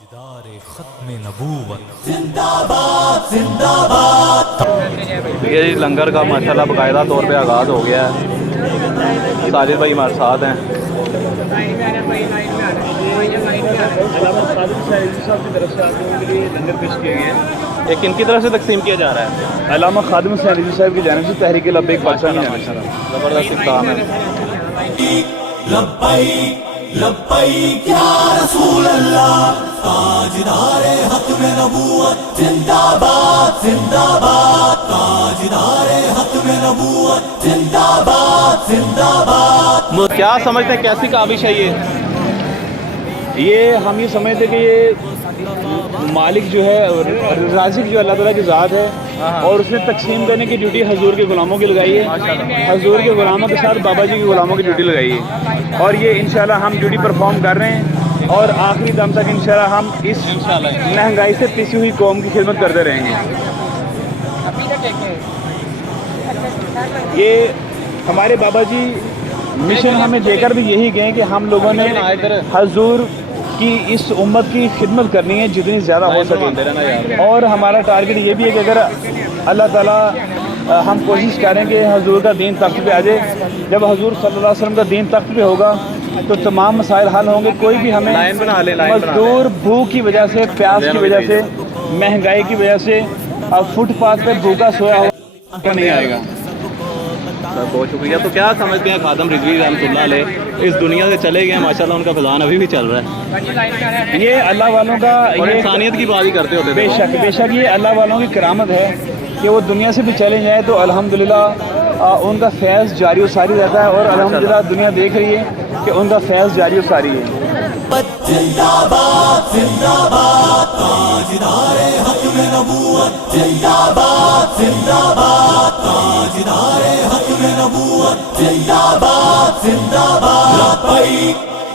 ताजदार ख़त्म नबूवत ये जी लंगर का माशाल्लाह बाकायदा तौर पे आगाज़ हो गया है। साजिद भाई हमारे साथ हैं। ये किन की तरफ से तकसीम किया जा रहा है? अल्लामा खादिम हुसैन रिजवी साहब की जानिब से तहरीक लब्बैक पाकिस्तान की जानिब से ज़बरदस्त काम है। लब्बैक लब्बैक या रसूल अल्लाह ताजदार ख़त्म नबूवत जिंदाबाद जिंदाबाद ताजदार ख़त्म नबूवत जिंदाबाद जिंदाबाद। क्या समझते हैं कैसी काबिश है ये हम ये समझते कि ये मालिक जो है राज़िक जो अल्लाह ताला की ज़ात है और उसने तकसीम करने की ड्यूटी हजूर के ग़ुलामों की लगाई है। हजूर के ग़ुलामों के साथ बाबा जी के ग़ुलामों की ड्यूटी लगाई है और ये इंशाल्लाह हम ड्यूटी परफॉर्म कर रहे हैं और आखिरी दम तक इंशाल्लाह हम इस महंगाई से पिसी हुई कौम की खिदमत करते रहेंगे। ये हमारे बाबा जी मिशन हमें देकर भी यही गए कि हम लोगों ने हजूर की इस उम्मत की खिदमत करनी है जितनी ज़्यादा हो सके और हमारा टारगेट ये भी है कि अगर अल्लाह ताला हम कोशिश करें कि हजूर का दीन तख्त पे आ जाए। जब हजूर सल्लल्लाहु अलैहि वसल्लम का दीन तख्त पे होगा तो तमाम मसाइल हल होंगे। कोई भी हमें मजदूर भूख की वजह से, प्यास की वजह से, महंगाई की वजह से अब फुटपाथ पे भूखा सोया हुआ नहीं आएगा। बहुत शुक्रिया। तो क्या समझते हैं खादिम रिजवी रहमतुल्लाह अलैह इस दुनिया से चले गए, माशाल्लाह उनका फैज़ान अभी भी चल रहा है। ये अल्लाह वालों का और ये इंसानियत की बात ही करते होते थे। बेशक ये अल्लाह वालों की करामत है कि वो दुनिया से भी चले जाएँ तो अल्हम्दुलिल्लाह उनका फैज़ जारी और सारी रहता है और अल्हम्दुलिल्लाह दुनिया देख रही है कि उनका फैज़ जारी और सारी है। जिंदाबाद जिंदाबाद ताजदार ख़त्म नबूवत जिंदाबाद जिंदाबाद ताजदार ख़त्म नबूवत जिंदाबाद जिंदाबाद। लब्बैक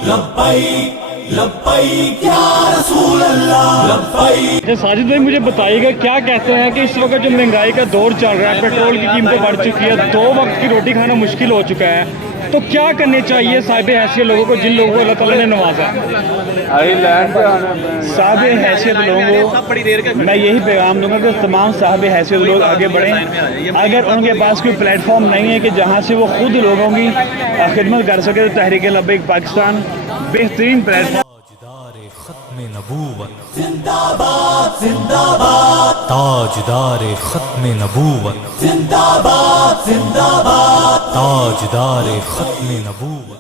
लब्बैक लब्बैक या रसूल अल्लाह लब्बैक। साजिद भाई मुझे बताइएगा क्या कहते हैं कि इस वक्त जो महंगाई का दौर चल रहा है, पेट्रोल की कीमतें बढ़ चुकी है, 2 वक्त की रोटी खाना मुश्किल हो चुका है, तो क्या करने चाहिए साहिब हैसियत लोगों को जिन लोगों को अल्लाह ताला ने नवाजा? साहिब हैसियत लोगों को मैं यही पैगाम दूंगा कि तमाम साहिब हैसियत लोग आगे बढ़ें। अगर उनके पास कोई प्लेटफॉर्म नहीं है कि जहाँ से वो खुद लोगों की खिदमत कर सके तो तहरीक लब्बैक पाकिस्तान बेहतरीन प्लेटफॉर्म। ताजदार ख़त्म नबूवत जिंदाबाद जिंदाबाद ताजदार ख़त्म नबूवत जिंदाबाद जिंदाबाद ताजदार ख़त्म नबूवत।